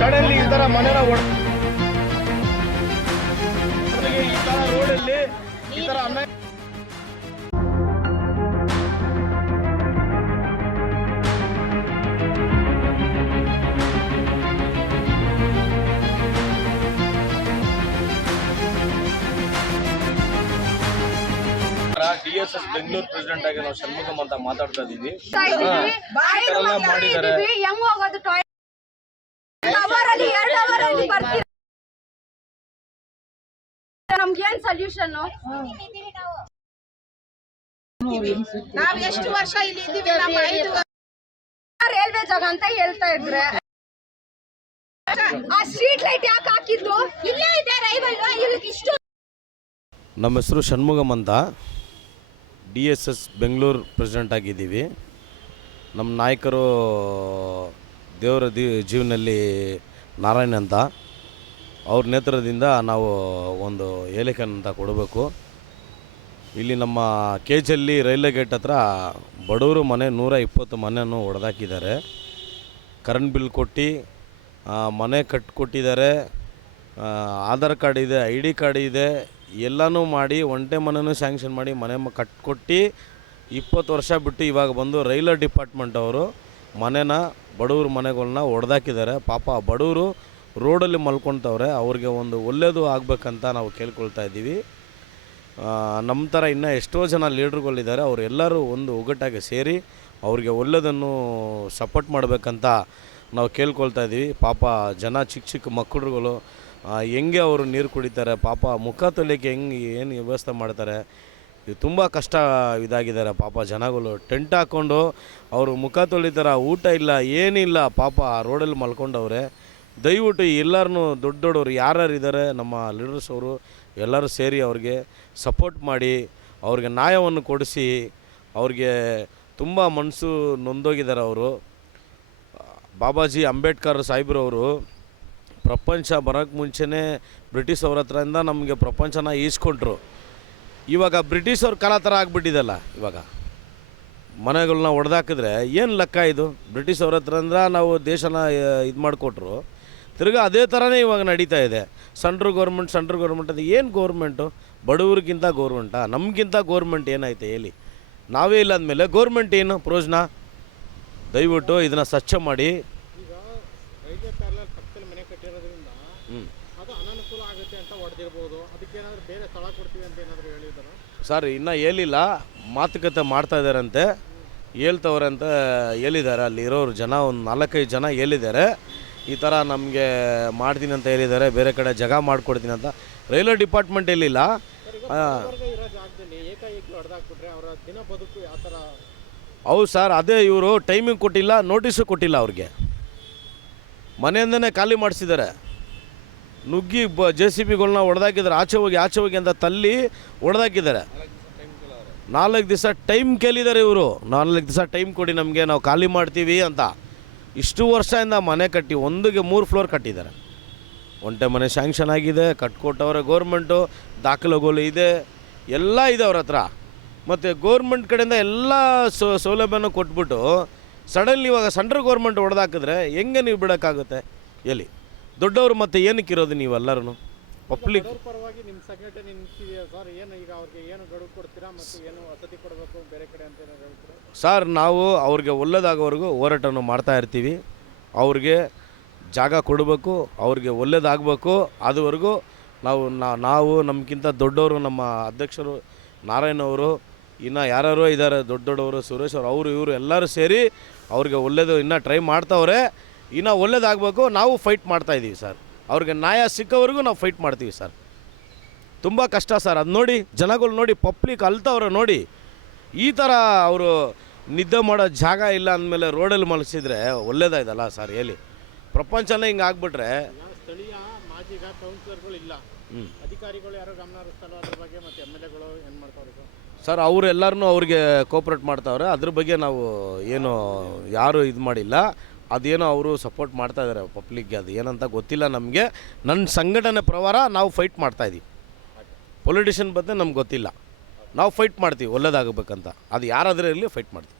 ಕಡೆಯಲ್ಲಿ ಈ ತರ ಮನೆನ ಒಡ್ ಈ ತರ ರೋಡಲ್ಲಿ ಈ ತರ ಅನ್ಯಾಯ ಎಸ್ ಎಸ್ ಬೆಂಗಳೂರು ಪ್ರೆಸಿಡೆಂಟ್ ಆಗಿ ನಾವು ಷಣ್ಮುಖಂ ಅಂತ ಮಾತಾಡ್ತಾ ಇದೀವಿ ಮಾಡಿದ್ದಾರೆ. ನಮ್ಗೇನ್ ಸೊಲ್ಯೂಷನ್ ನಾವ್ ಎಷ್ಟು ವರ್ಷ ಇಲ್ಲಿ ಇದ್ದೀವಿ? ನಮ್ಮ ಐದು ರೈಲ್ವೆ ಜಾಗ ಅಂತ ಹೇಳ್ತಾ ಇದ್ರೆ. ಆ ಸ್ಟ್ರೀಟ್ ಲೈಟ್ ಯಾಕೆ ಹಾಕಿದ್ರು ಇಲ್ಲೇ ಇದೆ ರೈಲ್ವೆ ಇದಕ್ಕೆ ಇಷ್ಟು ನಮ್ಮ ಹೆಸರು ಷಣ್ಮುಖಂ ಅಂತ. D S S Bengaluru president ಆಗಿದ್ದೀವಿ. ನಮ್ಮ ನಾಯಕರು ದೇವರ ದಿ ಜೀವನಲ್ಲಿ ನಾರಾಯಣ ಅಂತ. ಅವ್ರ ನೇತೃತ್ವದಿಂದ ನಾವು ಒಂದು ಏಲಿಕನ್ ಅಂತ ಕೊಡಬೇಕು. ಇಲ್ಲಿ ನಮ್ಮ ಕೆ ಜಲ್ಲಿ ರೈಲ್ವೆ ಗೇಟ್ ಹತ್ರ ಬಡವರು ಮನೆ ನೂರ ಇಪ್ಪತ್ತು ಮನೆಯನ್ನು ಹೊಡೆದಾಕಿದ್ದಾರೆ ಕರೆಂಟ್ ಬಿಲ್ ಕೊಟ್ಟು ಮನೆ ಕಟ್ಟಿಕೊಟ್ಟಿದ್ದಾರೆ ಆಧಾರ್ ಕಾರ್ಡ್ ಇದೆ, ಐ ಡಿ ಕಾರ್ಡ್ ಇದೆ. ಎಲ್ಲನೂ ಮಾಡಿ ಒಂಟೆ ಮನೆನೂ ಸ್ಯಾಂಕ್ಷನ್ ಮಾಡಿ ಮನೆ ಕಟ್ಕೊಟ್ಟು ಇಪ್ಪತ್ತು ವರ್ಷ ಬಿಟ್ಟು ಇವಾಗ ಬಂದು ರೈಲ್ವೆ ಡಿಪಾರ್ಟ್ಮೆಂಟ್ ಅವರು ಮನೆನ, ಬಡವ್ರ ಮನೆಗಳನ್ನ ಒಡೆದಾಕಿದ್ದಾರೆ. ಪಾಪ ಬಡವರು ರೋಡಲ್ಲಿ ಮಲ್ಕೊತವ್ರೆ ಅವ್ರಿಗೆ ಒಂದು ಒಳ್ಳೆಯದು ಆಗಬೇಕಂತ ನಾವು ಕೇಳ್ಕೊಳ್ತಾ ಇದ್ದೀವಿ. ನಮ್ಮ ಥರ ಇನ್ನೂ ಎಷ್ಟೋ ಜನ ಲೀಡ್ರುಗಳಿದ್ದಾರೆ. ಅವರೆಲ್ಲರೂ ಒಂದು ಒಗ್ಗಟ್ಟಾಗಿ ಸೇರಿ ಅವ್ರಿಗೆ ಒಳ್ಳೆಯದನ್ನು ಸಪೋರ್ಟ್ ಮಾಡಬೇಕಂತ ನಾವು ಕೇಳ್ಕೊಳ್ತಾ ಇದ್ದೀವಿ. ಪಾಪ ಜನ ಚಿಕ್ಕ ಚಿಕ್ಕ ಮಕ್ಕಳುಗಳು ಹೆಂಗೆ ಅವರು ನೀರು ಕುಡಿತಾರೆ? ಪಾಪ ಮುಖ ತೊಲಿಕ್ಕೆ ಹೆಂಗೆ ಏನು ವ್ಯವಸ್ಥೆ ಮಾಡ್ತಾರೆ? ಇದು ತುಂಬ ಕಷ್ಟ ಇದಾಗಿದ್ದಾರೆ ಪಾಪ ಜನಗಳು. ಟೆಂಟ್ ಹಾಕ್ಕೊಂಡು ಅವರು ಮುಖ ತೊಳಿತಾರೆ, ಊಟ ಇಲ್ಲ, ಏನಿಲ್ಲ, ಪಾಪ ಆ ರೋಡಲ್ಲಿ ಮಲ್ಕೊಂಡವ್ರೆ. ದಯವಿಟ್ಟು ಎಲ್ಲರನ್ನೂ ದೊಡ್ಡ ದೊಡ್ಡವ್ರು ಯಾರ್ಯಾರು ಇದ್ದಾರೆ ನಮ್ಮ ಲೀಡರ್ಸ್ ಅವರು ಎಲ್ಲರೂ ಸೇರಿ ಅವ್ರಿಗೆ ಸಪೋರ್ಟ್ ಮಾಡಿ, ಅವ್ರಿಗೆ ನ್ಯಾಯವನ್ನು ಕೊಡಿಸಿ, ಅವ್ರಿಗೆ ತುಂಬ ಮನಸ್ಸು ನೊಂದೋಗಿದ್ದಾರೆ ಅವರು. ಬಾಬಾಜಿ ಅಂಬೇಡ್ಕರ್ ಸಾಹೇಬ್ರವರು ಪ್ರಪಂಚ ಬರೋಕ್ಕೆ ಮುಂಚೆನೇ ಬ್ರಿಟಿಷ್ ಅವ್ರ ಹತ್ರದಿಂದ ನಮಗೆ ಪ್ರಪಂಚನ ಈಸ್ಕೊಂಡ್ರು. ಇವಾಗ ಬ್ರಿಟಿಷ್ ಅವ್ರ ಕಾಲ ಥರ ಆಗಿಬಿಟ್ಟಿದೆಲ್ಲ ಇವಾಗ. ಮನೆಗಳನ್ನ ಒಡೆದಾಕಿದ್ರೆ ಏನು ಲೆಕ್ಕ ಇದು? ಬ್ರಿಟಿಷ್ ಅವ್ರ ಹತ್ರದಿಂದ ನಾವು ದೇಶನ ಇದು ಮಾಡಿಕೊಟ್ರು. ತಿರ್ಗಿ ಅದೇ ಥರನೇ ಇವಾಗ ನಡೀತಾ ಇದೆ. ಸೆಂಟ್ರಲ್ ಗೌರ್ಮೆಂಟ್ ಸೆಂಟ್ರಲ್ ಗೌರ್ಮೆಂಟ್ ಅದು ಏನು ಗೌರ್ಮೆಂಟು? ಬಡವ್ರಿಗಿಂತ ಗೌರ್ಮೆಂಟಾ? ನಮಗಿಂತ ಗೌರ್ಮೆಂಟ್ ಏನಾಯ್ತು ಹೇಳಿ. ನಾವೇ ಇಲ್ಲ ಅಂದಮೇಲೆ ಗೌರ್ಮೆಂಟ್ ಏನು ಪ್ರಯೋಜನ? ದಯವಿಟ್ಟು ಇದನ್ನು ಸ್ವಚ್ಛ ಮಾಡಿ ಈಗ ರೈಲ್ವೆ ಪ್ಯಾರಲಲ್ ಪಕ್ಕದಲ್ಲಿ ಮನೆ ಕಟ್ಟಿರೋದ್ರಿಂದ ಹ್ಞೂ ಅದು ಅನಾನುಕೂಲ ಆಗುತ್ತೆ ಅಂತ ಹೊಡೆದಿರ್ಬೋದು. ಅದಕ್ಕೇನಾದ್ರೂ ಬೇರೆ ಸ್ಥಳ ಕೊಡ್ತೀವಿ ಅಂತ ಏನಾದರೂ ಹೇಳಿದಾರ ಸರ್ ಇನ್ನೂ ಹೇಳಿಲ್ಲ ಮಾತುಕತೆ ಮಾಡ್ತಾ ಇದ್ದಾರಂತೆ ಹೇಳ್ತವ್ರೆ ಅಂತ ಹೇಳಿದ್ದಾರೆ. ಅಲ್ಲಿ ಇರೋರು ಜನ ಒಂದು ನಾಲ್ಕೈದು ಜನ ಹೇಳಿದ್ದಾರೆ. ಈ ಥರ ನಮಗೆ ಮಾಡ್ತೀನಿ ಅಂತ ಹೇಳಿದ್ದಾರೆ. ಬೇರೆ ಕಡೆ ಜಾಗ ಮಾಡಿಕೊಡ್ತೀನಿ ಅಂತ. ರೈಲ್ವೆ ಡಿಪಾರ್ಟ್ಮೆಂಟ್ ಹೇಳಿಲ್ಲ ಆ, ವರ್ಗ ಇರೋ ಜಾಗದಲ್ಲಿ ಏಕಾಏಕಿ ಹೊಡೆದಾಕ್ಬಿಟ್ರೆ ಅವರ ದಿನ ಬದುಕು ಯಾವ ಥರ ಹೌದು ಸರ್ ಅದೇ ಇವರು ಟೈಮಿಂಗ್ ಕೊಟ್ಟಿಲ್ಲ ನೋಟಿಸು ಕೊಟ್ಟಿಲ್ಲ ಅವ್ರಿಗೆ. ಮನೆಯಿಂದನೇ ಖಾಲಿ ಮಾಡಿಸಿದ್ದಾರೆ. ನುಗ್ಗಿ ಬ ಜೆ ಸಿ ಬಿಗಳನ್ನ ಹೊಡೆದಾಕಿದ್ದಾರೆ ಆಚೆ ಹೋಗಿ ಆಚೆ ಹೋಗಿ ಅಂತ ತಲ್ಲಿ ಹೊಡೆದಾಕಿದ್ದಾರೆ ನಾಲ್ಕು ದಿವಸ ಟೈಮ್ ಕೇಳಿದ್ದಾರೆ ಇವರು. ನಾಲ್ಕು ದಿವಸ ಟೈಮ್ ಕೊಡಿ ನಮಗೆ, ನಾವು ಖಾಲಿ ಮಾಡ್ತೀವಿ ಅಂತ. ಇಷ್ಟು ವರ್ಷದಿಂದ ಮನೆ ಕಟ್ಟಿ ಒಂದಿಗೆ ಮೂರು ಫ್ಲೋರ್ ಕಟ್ಟಿದ್ದಾರೆ. ಒಂಟೆ ಮನೆ ಸ್ಯಾಂಕ್ಷನ್ ಆಗಿದೆ, ಕಟ್ಕೊಟ್ಟವ್ರೆ ಗೌರ್ಮೆಂಟು, ದಾಖಲೆಗಳು ಇದೆ, ಎಲ್ಲ ಇದೆ ಅವ್ರ ಹತ್ರ. ಮತ್ತು ಗೌರ್ಮೆಂಟ್ ಕಡೆಯಿಂದ ಎಲ್ಲ ಸೌಲಭ್ಯನೂ ಕೊಟ್ಬಿಟ್ಟು, ಸಡನ್ಲಿ ಇವಾಗ ಸೆಂಟ್ರಲ್ ಗೌರ್ಮೆಂಟ್ ಹೊಡೆದಾಕಿದ್ರೆ ಹೆಂಗೆ ನೀವು ಬಿಡೋಕ್ಕಾಗುತ್ತೆ? ಎಲ್ಲಿ ದೊಡ್ಡವರು ಮತ್ತೆ ಏನಕ್ಕೆ ಇರೋದು ನೀವೆಲ್ಲರೂ ಪಬ್ಲಿಕ್ ಪರವಾಗಿ ನಿಮ್ಮ ಸಂಘಟನೆ ನಿಂತಿದೆಯಾ? ಸರ್ ಏನು ಈಗ ಅವ್ರಿಗೆ ಏನು ಗಡುವು ಕೊಡ್ತೀರಾ ಮತ್ತು ಏನು ವಸತಿ ಕೊಡಬೇಕು ಬೇರೆ ಕಡೆ ಅಂತ ಏನಾದ್ರು ಹೇಳ್ತೀರಾ? ಸರ್ ನಾವು ಅವ್ರಿಗೆ ಒಳ್ಳೇದಾಗೋವರೆಗೂ ಹೋರಾಟವನ್ನು ಮಾಡ್ತಾ ಇರ್ತೀವಿ. ಅವ್ರಿಗೆ ಜಾಗ ಕೊಡಬೇಕು ಅವ್ರಿಗೆ ಒಳ್ಳೇದಾಗಬೇಕು. ಅದುವರೆಗೂ ನಾವು ನಾ- ನಾವು ನಮಗಿಂತ ದೊಡ್ಡವರು ನಮ್ಮ ಅಧ್ಯಕ್ಷರು ನಾರಾಯಣ್ ಅವರು ಇನ್ನು ಯಾರ್ಯಾರೋ ಇದ್ದಾರೆ ದೊಡ್ಡ ದೊಡ್ಡವರು ಸುರೇಶ್ ಅವರು ಅವರು ಇವರು ಎಲ್ಲರೂ ಸೇರಿ ಅವ್ರಿಗೆ ಒಳ್ಳೇದು ಇನ್ನೂ ಟ್ರೈ ಮಾಡ್ತಾವ್ರೆ. ಇನ್ನು ಒಳ್ಳೇದಾಗಬೇಕು ನಾವು ಫೈಟ್ ಮಾಡ್ತಾ ಇದ್ದೀವಿ ಸರ್ ಅವ್ರಿಗೆ ನ್ಯಾಯ ಸಿಕ್ಕವರೆಗೂ ನಾವು ಫೈಟ್ ಮಾಡ್ತೀವಿ ಸರ್ ತುಂಬ ಕಷ್ಟ ಸರ್ ಅದು ನೋಡಿ ಜನಗಳು ನೋಡಿ ಪಬ್ಲಿಕ್ ಅಲ್ತವ್ರೆ ನೋಡಿ ಈ ಥರ ಅವರು ನಿದ್ದೆ ಮಾಡೋ ಜಾಗ ಇಲ್ಲ ಅಂದಮೇಲೆ ರೋಡಲ್ಲಿ ಮಲಗಿಸಿದ್ರೆ ಒಳ್ಳೇದಾಯ್ತಲ್ಲ ಸರ್ ಹೇಳಿ. ಪ್ರಪಂಚನೇ ಹಿಂಗೆ ಆಗ್ಬಿಟ್ರೆ ಸ್ಥಳೀಯ ಮಾಜಿ ಕೌನ್ಸಿಲರ್ಗಳು ಇಲ್ಲ. ಅಧಿಕಾರಿಗಳು ಯಾರು ಗಮನ ಹರಿಸ್ತಲ್ಲ ಅದ್ರ ಬಗ್ಗೆ ಮತ್ತು ಎಂ ಎಲ್ ಎಗಳು ಏನು ಸರ್ ಅವರೆಲ್ಲರನ್ನೂ ಅವ್ರಿಗೆ ಕೋಪ್ರೇಟ್ ಮಾಡ್ತಾವ್ರೆ. ಅದ್ರ ಬಗ್ಗೆ ನಾವು ಏನು ಯಾರು ಇದು ಮಾಡಿಲ್ಲ. ಅದೇನೋ ಅವರು ಸಪೋರ್ಟ್ ಮಾಡ್ತಾ ಇದ್ದಾರೆ ಪಬ್ಲಿಕ್ಗೆ ಅದು ಏನಂತ ಗೊತ್ತಿಲ್ಲ ನಮಗೆ. ನನ್ನ ಸಂಘಟನೆ ಪ್ರವಾರ ನಾವು ಫೈಟ್ ಮಾಡ್ತಾಯಿದ್ದೀವಿ ಪೊಲಿಟಿಷಿಯನ್ ಬಗ್ಗೆ ನಮ್ಗೆ ಗೊತ್ತಿಲ್ಲ. ನಾವು ಫೈಟ್ ಮಾಡ್ತೀವಿ, ಒಳ್ಳೇದಾಗಬೇಕಂತ. ಅದು ಯಾರಾದರೂ ಇರಲಿ ಫೈಟ್ ಮಾಡ್ತೀವಿ.